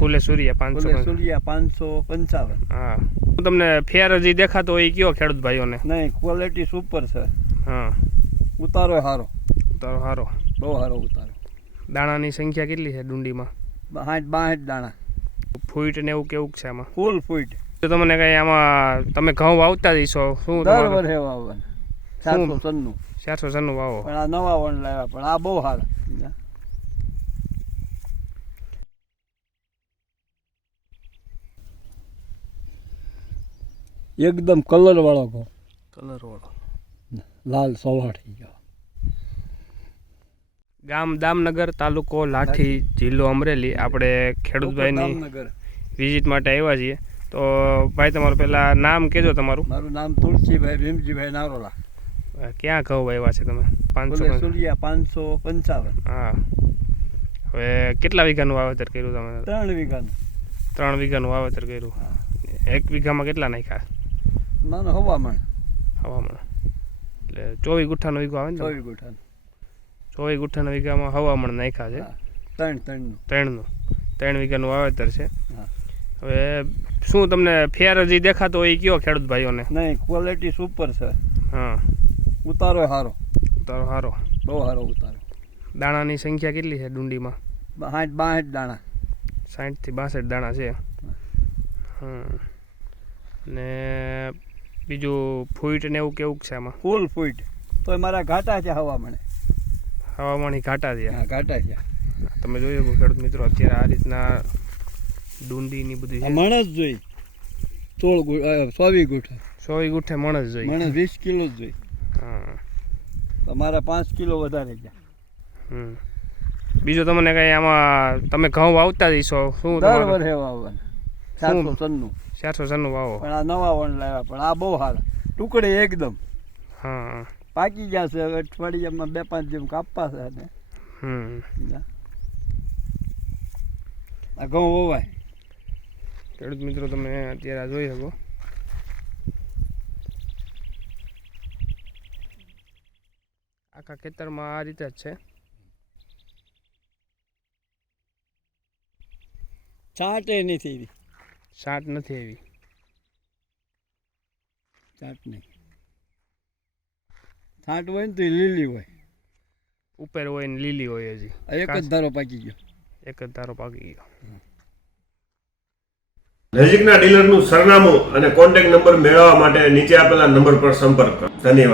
ફૂલે સૂર્યા 500. સૂર્યા 555. હા, તમને ફેર હજી દેખાતો હોય કયો ખેડૂત ભાઈઓને? નહીં, ક્વોલિટી સુપર છે. હા, ઉતારો સારો, ઉતારો સારો, બહુ સારો ઉતારો. દાણાની સંખ્યા કેટલી છે ડુંડીમાં? 62 દાણા. ફૂટ ને એવું કેવું છે આમાં? ફૂલ ફૂટ. તો તમને કઈ આમાં તમે ઘઉં વાવતા જઈશો શું? દર વર્ષે વાવવાના 496. 496 વાવો. પણ આ નવા વણ લાવ્યા, પણ આ બહુ સારા. એકદમ કલર વાળો ઘઉં. કલર વાળો લાલ સોવા થઈ ગયો. ગામ દામનગર, તાલુકો લાઠી, જિલ્લો અમરેલી. આપણે ખેડૂતભાઈની વિઝિટ માટે આવ્યા છીએ. તો ભાઈ તમારું પહેલા નામ કહેજો તમારું. મારું નામ તુલસીભાઈ ભીમજીભાઈ નારોલા. ક્યાં ઘઉં વાવ્યા છે તમે? 500 સૂર્યા 555. હા, હવે કેટલા વીઘાનું વાવેતર કર્યું તમે? 3 વીઘાનું. 3 વીઘાનું વાવેતર કર્યું. 1 વીઘામાં કેટલા નાખ્યા? નાનો હવામાન. એટલે 24 ગુઠ્ઠાનો વીઘો આવે ને? 24 ગુઠ્ઠાનો. 24 ગુઠ્ઠાના વીઘામાં હવામણ નાખ્યા છે. 3 વીઘાનું વાવેતર છે. હવે શું તમને ફેર હજી દેખાતો હોય કયો ખેડૂત ભાઈઓને? નહીં, ક્વોલિટી સુપર છે. હા, ઉતારો સારો, ઉતારો સારો, બહુ સારો ઉતારો. દાણાની સંખ્યા કેટલી છે ડુંડીમાં? 62 દાણા. 60 થી 62 દાણા છે. ને બીજું ફૂટ ને એવું કેવું છે આમાં? ફૂલ ફૂટ. તો મારા ઘાટા છે હવામાને. હવામાની ઘાટા છે. હા, ઘાટા છે. તમે જોઈ શકો ખેડૂત મિત્રો, અત્યારે આ રીતના ડુંડીની બધી છે. મણસ જોઈ 24 ગુઠ્ઠા. 24 ગુઠ્ઠે મણસ જોઈ. મણસ 20 કિલો જ જોઈ. હા, તમારા 5 કિલો વધારે ગયા. બીજું તમને કઈ આમાં તમે ઘઉં વાવતા જઈશો શું? દર વર્ષે વાવવાના 496. 496 વાવો. પણ આ નવા વણ લાવ્યા, પણ આ બહુ સારા ટુકડે એકદમ. હા, પાકી ગયા છે. અઠવાડિયામાં 2-5 જેમ કાપવા છે. અને આ ઘઉં વવાય. ખેડૂત મિત્રો તમે અત્યારે આ જોઈ શકો. આખા ખેતરમાં આ રીતે જ છે. છાંટે નથી એવી. છાંટ નથી એવી. છાંટ નહીં. છાંટ હોય ને તો લીલી હોય. ઉપર હોય ને લીલી હોય. હજી એક જ ધારો પાકી ગયો. એક જ ધારો પાકી ગયો. નજીકના ડીલરનું સરનામું અને કોન્ટેક્ટ નંબર મેળવવા માટે નીચે આપેલા નંબર પર સંપર્ક કરો. ધન્યવાદ.